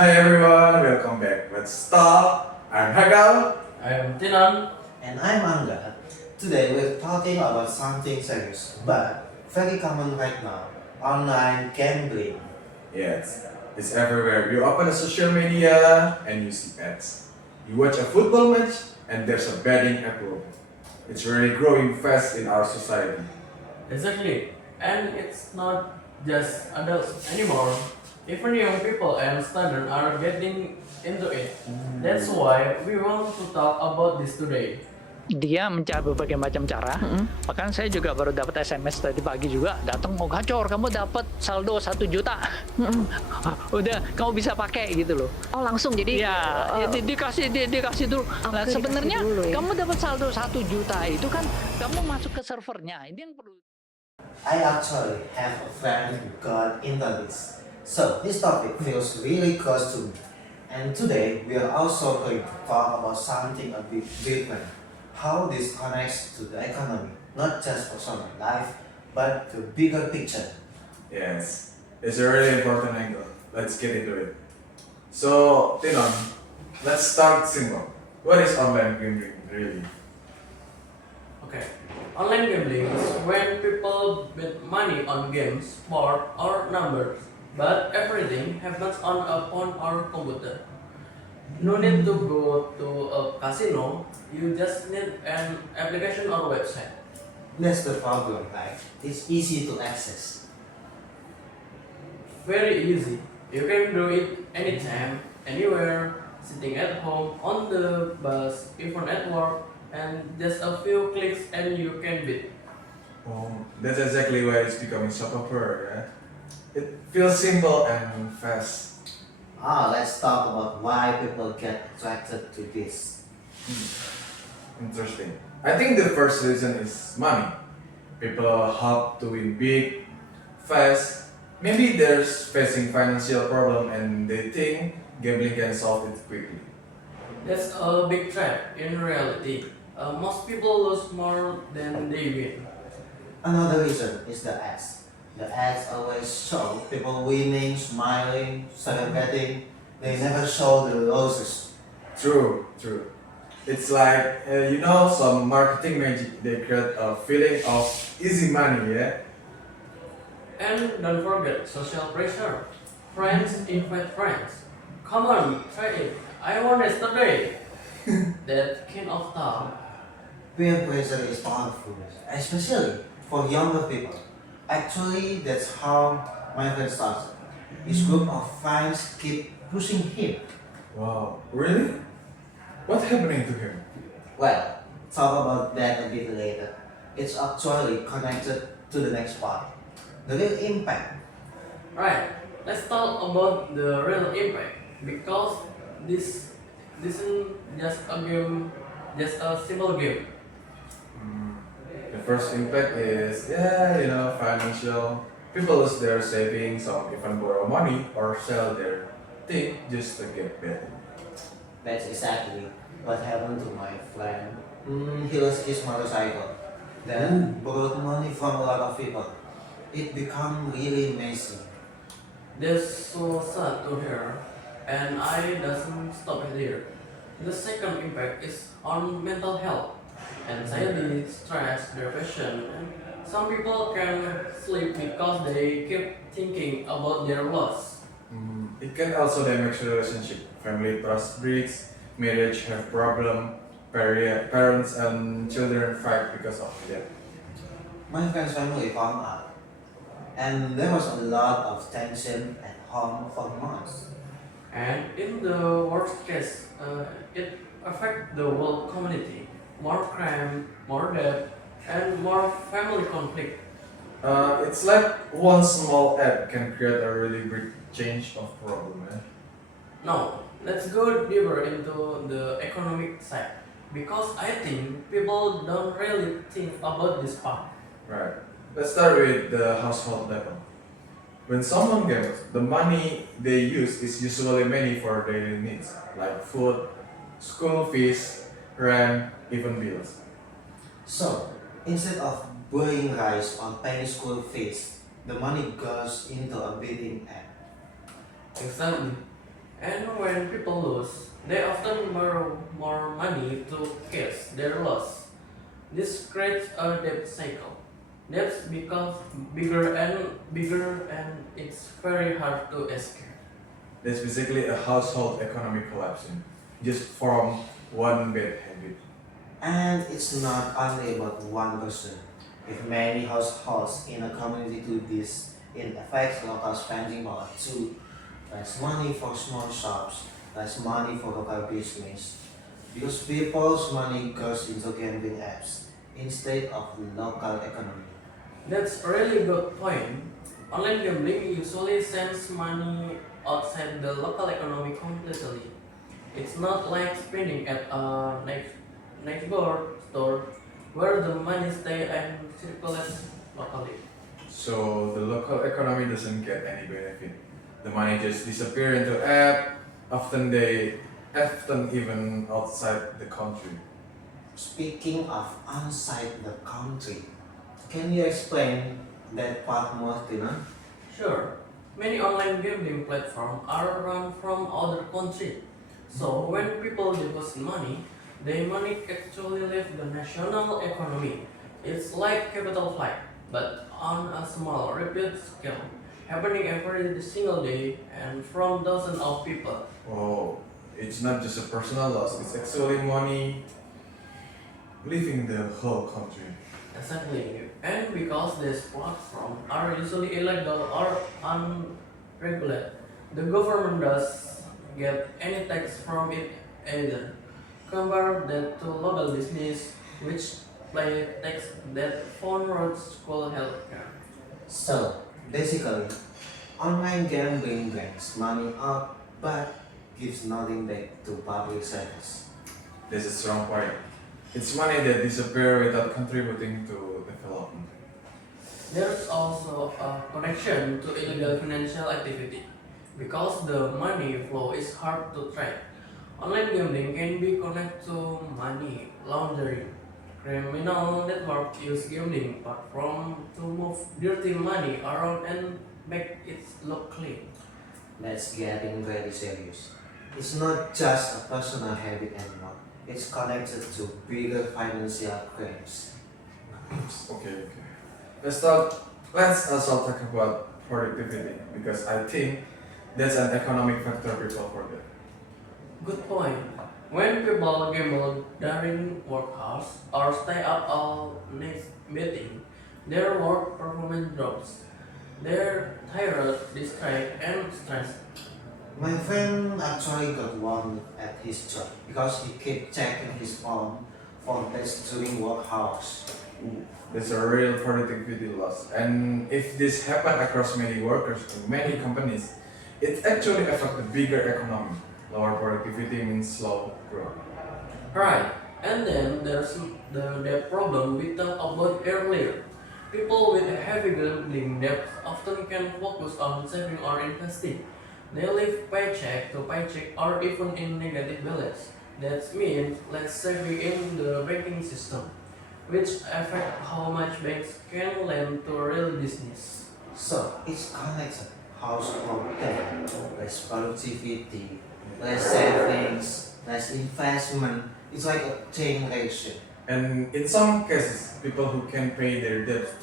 Hi everyone, welcome back. Let's start. I'm Haekal. I am Tinon. And I'm Angga. Today we're talking about something serious but very common right now, online gambling. Yes, it's everywhere. You open a social media and you see ads. You watch a football match and there's a betting app. It's really growing fast in our society. Exactly. And it's not just adults anymore. Even young people and students are getting into it. That's why we want to talk about this today. Dia mencari berbagai macam cara. Bahkan saya juga baru dapat SMS tadi pagi juga, datang mau gacor, kamu dapat saldo 1 juta. Udah, kamu bisa pakai gitu loh. Oh langsung jadi Dikasih dulu. Nah dikasih sebenarnya dulu ya. kamu dapat saldo 1 juta itu kan kamu masuk ke servernya. Ini yang perlu. I actually have a friend who got into this. So this topic feels really close to me. And today we are also going to talk about something a bit different. How this connects to the economy, not just personal life, but the bigger picture. Yes, it's a really important angle. Let's get into it. So, Tinon, let's start simple. What is online gambling really? Okay. Online gambling is when people bet money on games, sport, or numbers. But everything happens on a phone or computer. No need to go to a casino, you just need an application or website. That's the problem, right? It's easy to access. Very easy. You can do it anytime, anywhere, sitting at home, on the bus, even at work, and just a few clicks and you can bid. Oh, that's exactly why it's becoming so popular, yeah? It feels simple and fast. Let's talk about why people get attracted to this. Interesting. I think the first reason is money. People hope to win big, fast. Maybe they're facing financial problem and they think gambling can solve it quickly. That's a big trap in reality. Most people lose more than they win. Another reason is the ads. The ads always show people winning, smiling, celebrating. They never show the losses. True, true. It's like some marketing magic. They create a feeling of easy money, yeah. And don't forget social pressure. Friends invite friends. Come on, try it. I won yesterday. That kind of talk. Peer pressure is powerful, especially for younger people. Actually, that's how my friend started. His group of friends keep pushing him. Wow, really? What's happening to him? Well, talk about that a bit later. It's actually connected to the next part. The real impact. Right. Let's talk about the real impact because this isn't just a game, just a simple game. The first impact is, financial. People lose their savings, some even borrow money or sell their thing just to get better. That's exactly what happened to my friend. He lost his motorcycle. Then borrowed money from a lot of people. It became really messy. That's so sad to hear, and I doesn't stop it here. The second impact is on mental health, anxiety, stress, depression, and some people can sleep because they keep thinking about their loss. It can also damage relationship. Family trust breaks, marriage have problem, parents and children fight because of that. My friend's family found out. And there was a lot of tension at home for months. And in the worst case, it affects the whole community. More crime, more debt, and more family conflict. It's like one small app can create a really big change of problem. Eh? Now, let's go deeper into the economic side because I think people don't really think about this part. Right. Let's start with the household level. When someone gambles, the money they use is usually money for daily needs like food, school fees, rent, even bills. So, instead of buying rice or paying school fees, the money goes into a bidding app. Exactly. And when people lose, they often borrow more money to catch their loss. This creates a debt cycle. Debts become bigger and it's very hard to escape. That's basically a household economy collapsing, just from one bad habit. And it's not only about one person. If many households in a community do this, it affects local spending power too. Less money for small shops, less money for local business. Because people's money goes into gambling apps instead of the local economy. That's a really good point. Online gambling usually sends money outside the local economy completely. It's not like spending at a neighbor store where the money stays and circulates locally. So the local economy doesn't get any benefit. The money just disappear into app. Often even outside the country. Speaking of outside the country, can you explain that part more, Tinon? Sure, many online gambling platforms are run from other countries. So when people deposit money, their money actually leave the national economy. It's like capital flight, but on a small, repeat scale, happening every single day and from dozens of people. Oh, it's not just a personal loss. It's actually money leaving the whole country. Exactly. And because these platforms are usually illegal or unregulated, the government does get any tax from it either. Compare that to local business, which pay tax that phone roads, school, healthcare. So, basically, online gambling brings money up but gives nothing back to public service. That's a strong point. It's money that disappear without contributing to development. There's also a connection to illegal financial activity. Because the money flow is hard to track, online gambling can be connected to money laundering. Criminal networks use gambling platform to move dirty money around and make it look clean. That's getting very serious. It's not just a personal habit anymore. It's connected to bigger financial crimes. Okay. Let's talk. Let's also talk about productivity because I think that's an economic factor people forget. Good point. When people gamble during work hours or stay up all night meeting, their work performance drops. They're tired, distracted, and stressed. My friend actually got warned at his job because he kept checking his phone for days during work hours. There's a real productivity loss, and if this happen across many workers in many companies, it actually affects the bigger economy. Lower productivity means slow growth. Right, and then there's the problem we talked about earlier. People with a heavy gambling debt often can focus on saving or investing. They live paycheck to paycheck or even in negative balance. That means less saving in the banking system, which affect how much banks can lend to real business. So it's connected. Household debt, less productivity, less savings, less investment. It's like a chain reaction. And in some cases, people who can pay their debts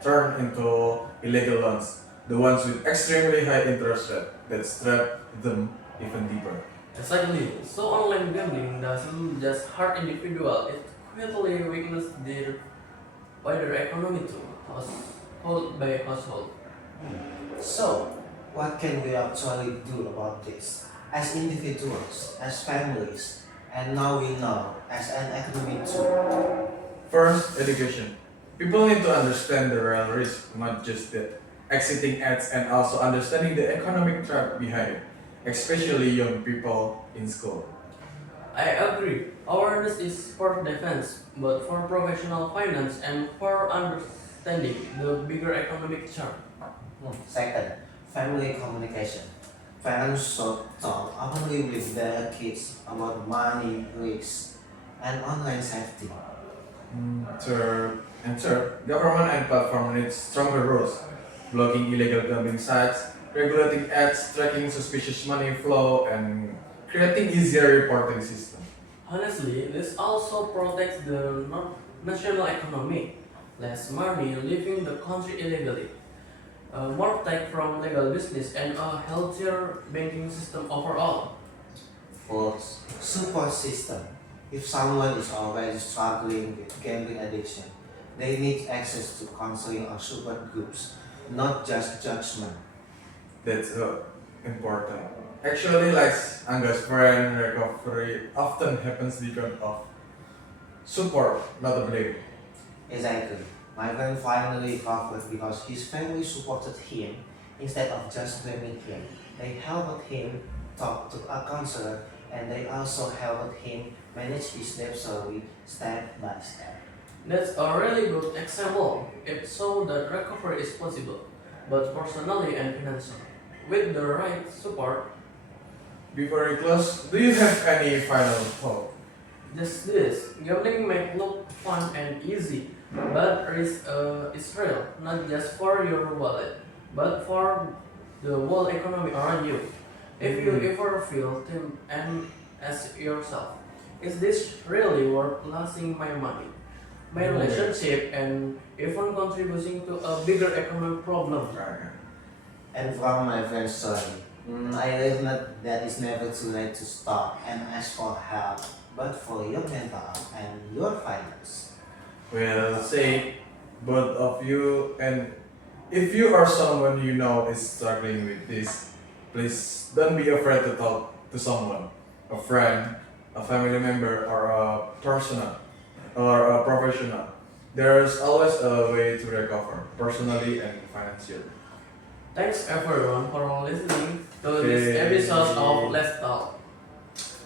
turn into illegal loans, the ones with extremely high interest rate that trap them even deeper. Exactly. So online gambling doesn't just hurt individual, it quickly weakens their wider economy too, household by household. So, what can we actually do about this? As individuals, as families, and now we know as an economy too. First, education. People need to understand the real risk, not just the exiting ads, and also understanding the economic trap behind it, especially young people in school. I agree. Awareness is for defense, but for professional finance and for understanding the bigger economic chart. Second, family communication. Parents should talk openly with their kids about money, risks, and online safety. Third, government and platform need stronger rules, blocking illegal gambling sites, regulating ads, tracking suspicious money flow, and creating easier reporting system. Honestly, this also protects the national economy. Less money leaving the country illegally. More tech from legal business and a healthier banking system overall. Fourth, support system. If someone is already struggling with gambling addiction, they need access to counseling or support groups, not just judgment. That's important. Actually, like Angga's friend, recovery often happens because of support, not blame. Exactly. My friend finally recovered because his family supported him instead of just blaming him. They helped him talk to a counselor and they also helped him manage his debt slowly, step by step. That's a really good example. It shows that recovery is possible, both personally and financially. With the right support, Before we close, do you have any final thought? this gambling may look fun and easy, but risk is real, not just for your wallet, but for the whole economy around you. If you ever feel tempted and ask yourself, is this really worth losing my money, my relationship, and even contributing to a bigger economic problem? And from my friend's story, I learned that it's never too late to stop and ask for help, but for your mental health and your finance. Well, say both of you, and if you or someone you know is struggling with this, please don't be afraid to talk to someone, a friend, a family member, or a personal or a professional. There's always a way to recover, personally and financially. Thanks everyone for listening to this episode of Let's Talk.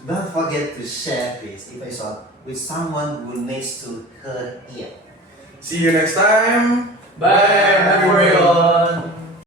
Don't forget to share this episode with someone who needs to hear it. See you next time. Bye everyone.